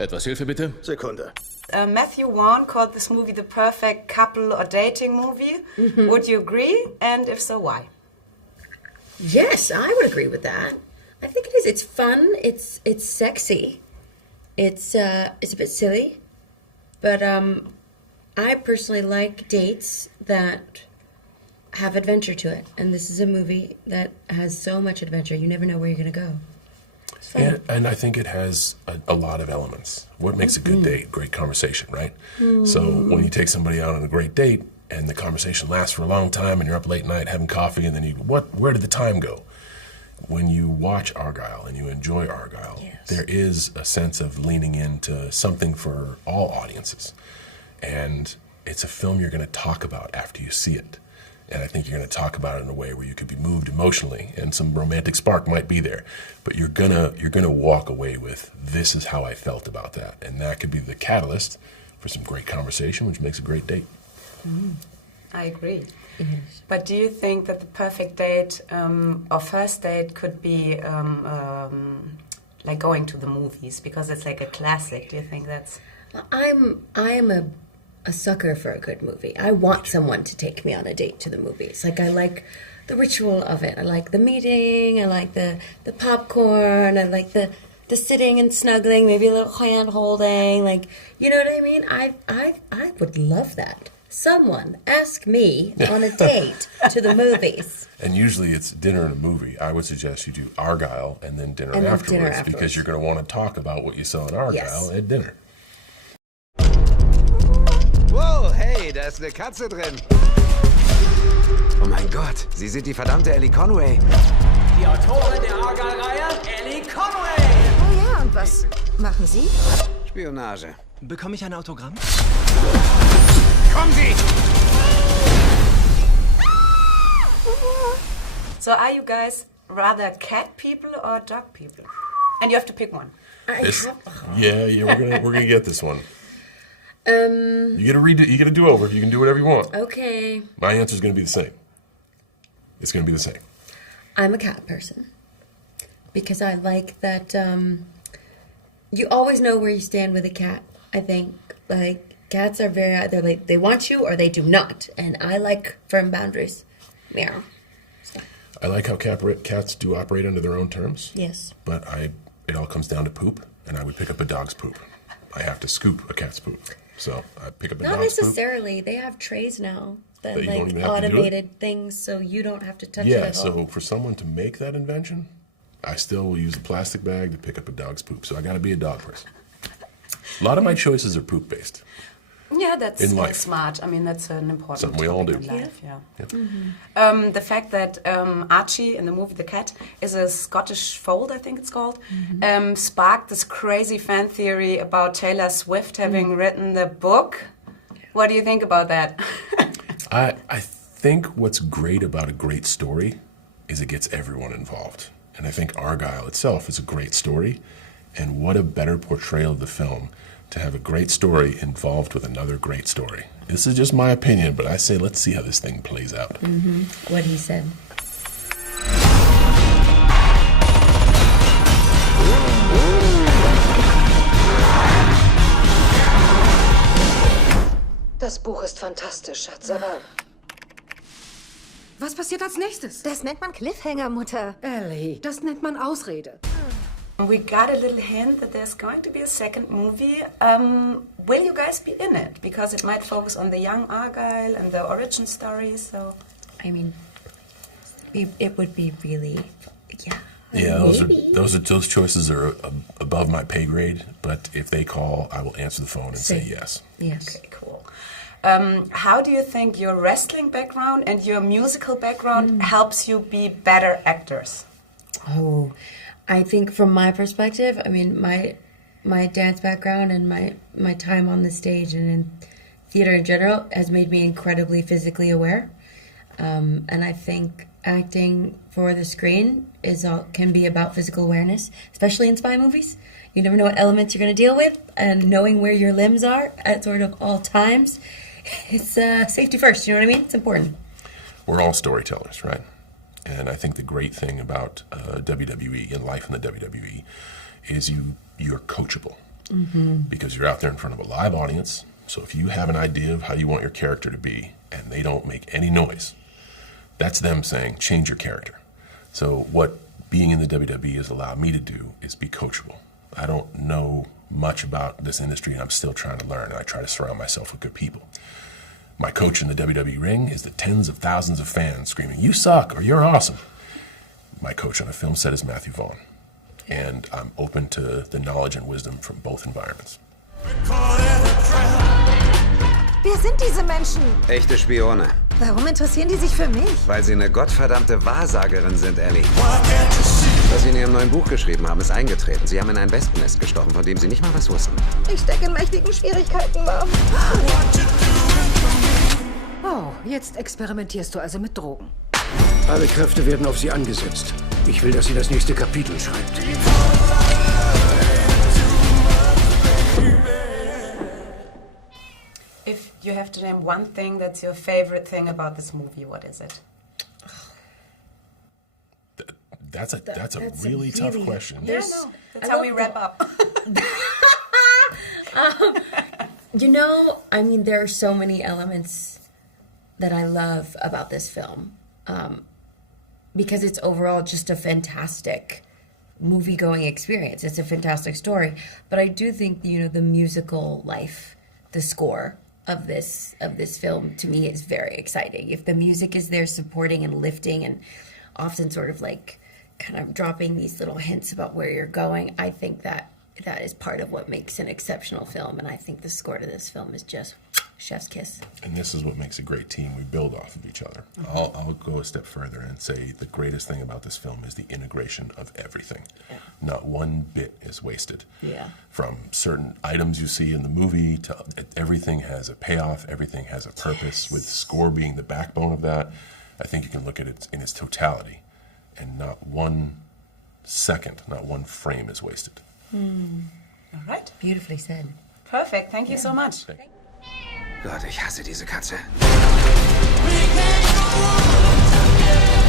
Etwas Hilfe bitte? Sekunde. Matthew Vaughn called this movie the perfect couple or dating movie. Would you agree? And if so, why? Yes, I would agree with that. I think it is. It's fun. It's sexy. It's a bit silly, but I personally like dates that have adventure to it, and this is a movie that has so much adventure. You never know where you're going to go. And I think it has a lot of elements. What makes a good date? Great conversation, right? So when you take somebody out on a great date and the conversation lasts for a long time and you're up late night having coffee and then where did the time go? When you watch Argylle and you enjoy Argylle, there is a sense of leaning into something for all audiences. And it's a film you're going to talk about after you see it. And I think you're going to talk about it in a way where you could be moved emotionally, and some romantic spark might be there. But you're gonna walk away with, this is how I felt about that. And that could be the catalyst for some great conversation, which makes a great date. I agree. Yes. But do you think that the perfect date or first date could be like going to the movies, because it's like a classic? Do you think that's... I am a sucker for a good movie. I want someone to take me on a date to the movies. Like, I like the ritual of it. I like the meeting. I like the popcorn. I like the sitting and snuggling, maybe a little hand holding. Like, you know what I mean? I would love that. Someone ask me on a date to the movies. And usually it's dinner and a movie. I would suggest you do Argylle and then dinner afterwards, because you're going to want to talk about what you saw in Argylle at dinner. Wow, hey, da ist eine Katze drin. Oh mein Gott, Sie sind die verdammte Ellie Conway. Die Autorin der Argylle-Reihe, Ellie Conway. Oh ja, und was machen Sie? Spionage. Bekomme ich ein Autogramm? Kommen Sie! So are you guys rather cat people or dog people? And you have to pick one. Yeah, we're gonna get this one. You get a do-over. You can do whatever you want. Okay. My answer is going to be the same. It's going to be the same. I'm a cat person because I like that you always know where you stand with a cat. I think, like, cats are they're like, they want you or they do not, and I like firm boundaries. Meow. So. I like how cats do operate under their own terms. Yes. But it all comes down to poop, and I would pick up a dog's poop. I have to scoop a cat's poop. So I pick up a dog's poop. Not necessarily. They have trays now that you don't even have automated things, so you don't have to touch it at all. Yeah, so for someone to make that invention, I still will use a plastic bag to pick up a dog's poop. So I got to be a dog person. A lot of my choices are poop-based. Yeah, that's in life. Smart. I mean, that's an important something we all do. In life, yeah. Mm-hmm. The fact that Archie in the movie The Cat is a Scottish fold, I think it's called, sparked this crazy fan theory about Taylor Swift having written the book. What do you think about that? I think what's great about a great story is it gets everyone involved. And I think Argylle itself is a great story. And what a better portrayal of the film to have a great story involved with another great story. This is just my opinion, but I say let's see how this thing plays out. What he said. Das Buch ist fantastisch, Schatz, aber... Was passiert als nächstes? Das nennt man Cliffhanger, Mutter. Ellie, das nennt man Ausrede. We got a little hint that there's going to be a second movie. Will you guys be in it? Because it might focus on the young Argylle and the origin story, so... I mean, it would be really... Yeah. Yeah, those choices are above my pay grade, but if they call, I will answer the phone and say yes. Yes. Okay, cool. How do you think your wrestling background and your musical background helps you be better actors? Oh, I think from my perspective, I mean, my dance background and my time on the stage and in theater in general has made me incredibly physically aware. And I think acting for the screen can be about physical awareness, especially in spy movies. You never know what elements you're going to deal with, and knowing where your limbs are at sort of all times, it's safety first, you know what I mean? It's important. We're all storytellers, right? And I think the great thing about WWE and life in the WWE is you're coachable. because you're out there in front of a live audience. So if you have an idea of how you want your character to be and they don't make any noise, that's them saying, change your character. So what being in the WWE has allowed me to do is be coachable. I don't know much about this industry and I'm still trying to learn, and I try to surround myself with good people. My coach in the WWE ring is the tens of thousands of fans screaming, you suck or you're awesome. My coach on a film set is Matthew Vaughn, and I'm open to the knowledge and wisdom from both environments. Wer sind diese Menschen? Echte Spione. Warum interessieren die sich für mich? Weil sie eine gottverdammte Wahrsagerin sind, Ellie. Was sie in ihrem neuen Buch geschrieben haben, ist eingetreten. Sie haben in ein Wespennest gestochen, von dem sie nicht mal was wussten. Ich stecke in mächtigen Schwierigkeiten, Mom. Oh, jetzt experimentierst du also mit Drogen. Alle Kräfte werden auf sie angesetzt. Ich will, dass sie das nächste Kapitel schreibt. If you have to name one thing that's your favorite thing about this movie, what is it? That's a really tough question. Yeah, no, that's how we wrap up. You know, I mean, there are so many elements that I love about this film, because it's overall just a fantastic movie-going experience. It's a fantastic story, but I do think, you know, the musical life, the score of this film, to me, is very exciting. If the music is there supporting and lifting and often sort of like kind of dropping these little hints about where you're going, I think that is part of what makes an exceptional film, and I think the score to this film is just chef's kiss. And this is what makes a great team. We build off of each other. I'll go a step further and say the greatest thing about this film is the integration of everything. Yeah. Not one bit is wasted. Yeah. From certain items you see in the movie to everything has a payoff, everything has a purpose, with score being the backbone of that. I think you can look at it in its totality, and not one second, not one frame is wasted. All right. Beautifully said. Perfect. Thank you so much. Gott, ich hasse diese Katze. We can't go on.